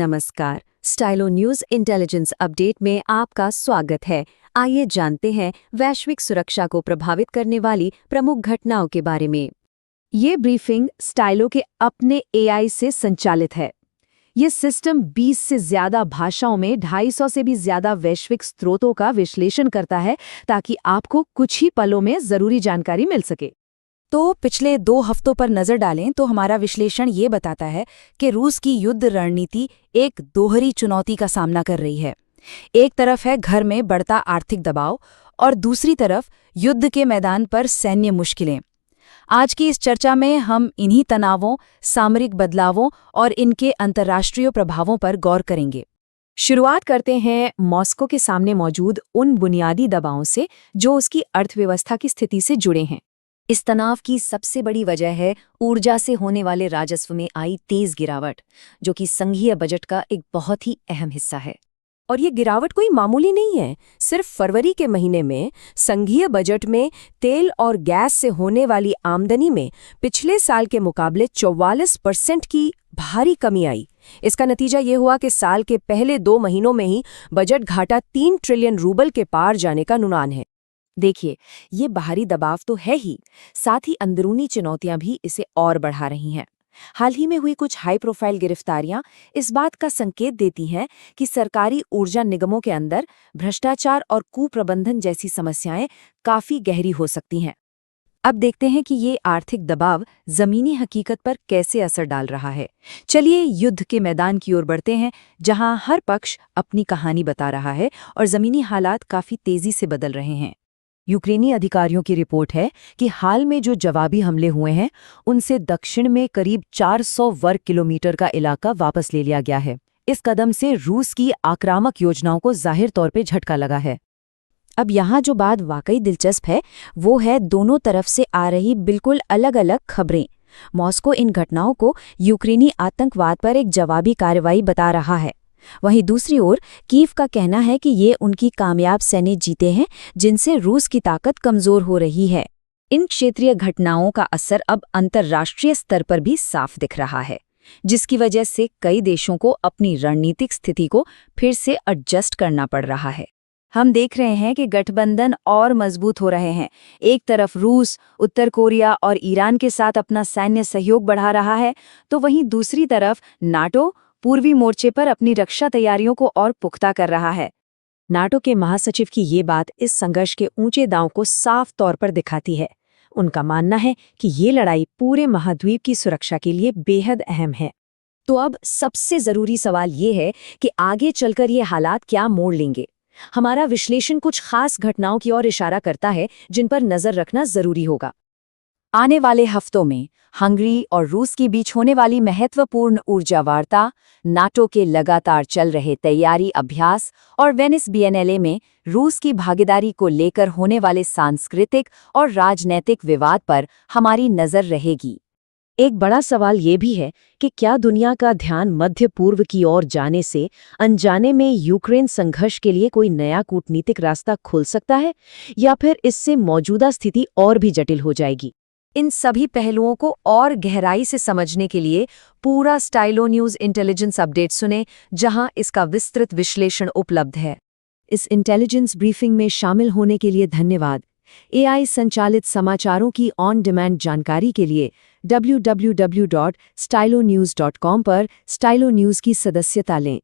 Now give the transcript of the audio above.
नमस्कार। Stylo news intelligence update में आपका स्वागत है। आइए जानते हैं वैश्विक सुरक्षा को प्रभावित करने वाली प्रमुख घटनाओं के बारे में। ये ब्रीफिंग स्टाइलो के अपने एआई से संचालित है। ये सिस्टम 20 से ज्यादा भाषाओं में 250 से भी ज्यादा वैश्विक स्रोतों का विश्लेषण करता है ताकि आपको कुछ ही पलों में जरूरी जानकारी मिल सके। तो पिछले 2 हफ्तों पर नजर डालें तो हमारा विश्लेषण ये बताता है कि रूस की युद्ध रणनीति एक दोहरी चुनौती का सामना कर रही है। एक तरफ है घर में बढ़ता आर्थिक दबाव और दूसरी तरफ युद्ध के मैदान पर सैन्य मुश्किलें। आज की इस चर्चा में हम इन्हीं तनावों, सामरिक बदलावों और इनके अंतर्राष्ट्रीय प्रभावों पर गौर करेंगे। शुरुआत करते हैं मॉस्को के सामने मौजूद उन बुनियादी दबावों से जो उसकी अर्थव्यवस्था की स्थिति से जुड़े हैं। इस तनाव की सबसे बड़ी वजह है ऊर्जा से होने वाले राजस्व में आई तेज गिरावट, जो कि संघीय बजट का एक बहुत ही अहम हिस्सा है। और ये गिरावट कोई मामूली नहीं है। सिर्फ फरवरी के महीने में संघीय बजट में तेल और गैस से होने वाली आमदनी में पिछले साल के मुकाबले 44% की भारी कमी आई। इसका नतीजा ये हुआ कि साल के पहले 2 महीनों में ही बजट घाटा 3 ट्रिलियन रूबल के पार जाने का अनुमान है। देखिए, ये बाहरी दबाव तो है ही, साथ ही अंदरूनी चुनौतियां भी इसे और बढ़ा रही हैं। हाल ही में हुई कुछ हाई प्रोफाइल गिरफ्तारियां इस बात का संकेत देती हैं कि सरकारी ऊर्जा निगमों के अंदर भ्रष्टाचार और कुप्रबंधन जैसी समस्याएं काफी गहरी हो सकती हैं। अब देखते हैं कि ये आर्थिक दबाव जमीनी हकीकत पर कैसे असर डाल रहा है। चलिए युद्ध के मैदान की ओर बढ़ते हैं, जहां हर पक्ष अपनी कहानी बता रहा है और जमीनी हालात काफी तेजी से बदल रहे हैं। यूक्रेनी अधिकारियों की रिपोर्ट है कि हाल में जो जवाबी हमले हुए हैं, उनसे दक्षिण में करीब 400 वर्ग किलोमीटर का इलाका वापस ले लिया गया है। इस कदम से रूस की आक्रामक योजनाओं को जाहिर तौर पे झटका लगा है। अब यहाँ जो बात वाकई दिलचस्प है, वो है दोनों तरफ से आ रही बिल्कुल अलग-अलग खबरें। मॉस्को इन घटनाओं को यूक्रेनी आतंकवाद पर एक जवाबी कार्रवाई बता रहा है। वहीं दूसरी ओर कीव का कहना है कि ये उनकी कामयाब सैन्य जीते हैं, जिनसे रूस की ताकत कमजोर हो रही है। इन क्षेत्रीय घटनाओं का असर अब अंतर्राष्ट्रीय स्तर पर भी साफ दिख रहा है, जिसकी वजह से कई देशों को अपनी रणनीतिक स्थिति को फिर से एडजस्ट करना पड़ रहा है। हम देख रहे हैं कि गठबंधन और मजबूत हो रहे हैं। एक तरफ रूस, उत्तर कोरिया और ईरान के साथ अपना सैन्य सहयोग बढ़ा रहा है, तो वहीं दूसरी तरफ नाटो पूर्वी मोर्चे पर अपनी रक्षा तैयारियों को और पुख्ता कर रहा है। नाटो के महासचिव की ये बात इस संघर्ष के ऊंचे दांव को साफ तौर पर दिखाती है। उनका मानना है कि ये लड़ाई पूरे महाद्वीप की सुरक्षा के लिए बेहद अहम है। तो अब सबसे जरूरी सवाल ये है कि आगे चलकर ये हालात क्या मोड़ लेंगे। हमारा विश्लेषण कुछ खास घटनाओं की ओर इशारा करता है, जिन पर नजर रखना जरूरी होगा। आने वाले हफ्तों में हंगरी और रूस के बीच होने वाली महत्वपूर्ण ऊर्जा वार्ता, नाटो के लगातार चल रहे तैयारी अभ्यास और वेनिस बिएनएलए में रूस की भागीदारी को लेकर होने वाले सांस्कृतिक और राजनैतिक विवाद पर हमारी नजर रहेगी। एक बड़ा सवाल ये भी है कि क्या दुनिया का ध्यान मध्य पूर्व की ओर जाने से अनजाने में यूक्रेन संघर्ष के लिए कोई नया कूटनीतिक रास्ता खुल सकता है, या फिर इससे मौजूदा स्थिति और भी जटिल हो जाएगी। इन सभी पहलुओं को और गहराई से समझने के लिए पूरा स्टाइलो न्यूज इंटेलिजेंस अपडेट सुने, जहां इसका विस्तृत विश्लेषण उपलब्ध है। इस इंटेलिजेंस ब्रीफिंग में शामिल होने के लिए धन्यवाद। एआई संचालित समाचारों की ऑन डिमांड जानकारी के लिए www.stylonews.com पर स्टाइलो न्यूज की सदस्यता लें।